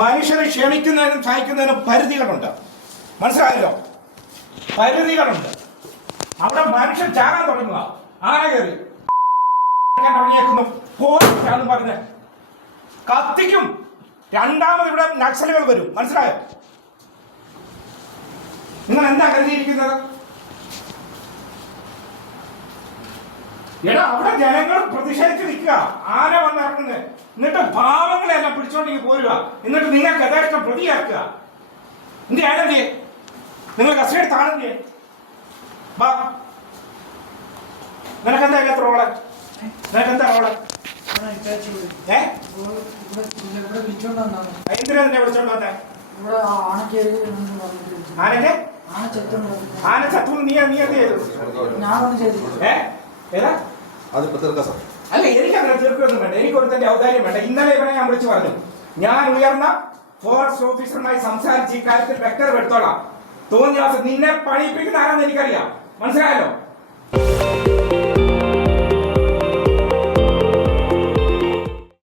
മനുഷ്യരെ ക്ഷമിക്കുന്നതിനും സഹിക്കുന്നതിനും പരിധികളുണ്ട്. മനസ്സിലായല്ലോ? പരിധികളുണ്ട്. അവിടെ മനുഷ്യൻ ചാകാൻ തുടങ്ങുക. ആന കയറി തുടങ്ങിയേക്കുന്നു പറഞ്ഞ് കത്തിക്കും. രണ്ടാമത് ഇവിടെ നക്സലുകൾ വരും. മനസ്സിലായോ? നിങ്ങൾ എന്താ കരുതിയിരിക്കുന്നത്? എടാ, അവിടെ ജനങ്ങൾ പ്രതിഷേധിച്ച് നിൽക്കുക. ആന വന്നിറങ്ങുന്നത്. എന്നിട്ട് പാവങ്ങളെ എല്ലാം പിടിച്ചോണ്ടെങ്കിൽ പോരുക. എന്നിട്ട് നിങ്ങൾക്ക് യഥേഷ്ടം പ്രതിയാക്കുക. എന്ത് ആനന്ദേ നിങ്ങൾ കസ്റ്റഡി താണെന്തേ? വാ, നിനക്കെന്താ എത്ര റോള്? നിനക്കെന്താ റോള്? എന്തിനാ നിന്നെ വിളിച്ചോണ്ട് വന്നേ? ആനക്കെ ആന ചത്തു. നീ എന്ത് ചെയ്തു? ഏതാ? അല്ല, എനിക്ക് അങ്ങനെ തീർക്കൊന്നും വേണ്ട. എനിക്ക് ഒരുത്തന്റെ ഔദാര്യം വേണ്ട. ഇന്നലെ ഇവനെ ഞാൻ വിളിച്ചു പറഞ്ഞു, ഞാൻ ഉയർന്ന ഫോറസ്റ്റ് ഓഫീസറുമായി സംസാരിച്ച് ഈ കാര്യത്തിൽ വ്യക്തത എടുത്തോളാം. തോന്നിയ നിന്നെ പണിയിപ്പിക്കുന്ന ആരാന്ന് എനിക്കറിയാം. മനസ്സിലായല്ലോ?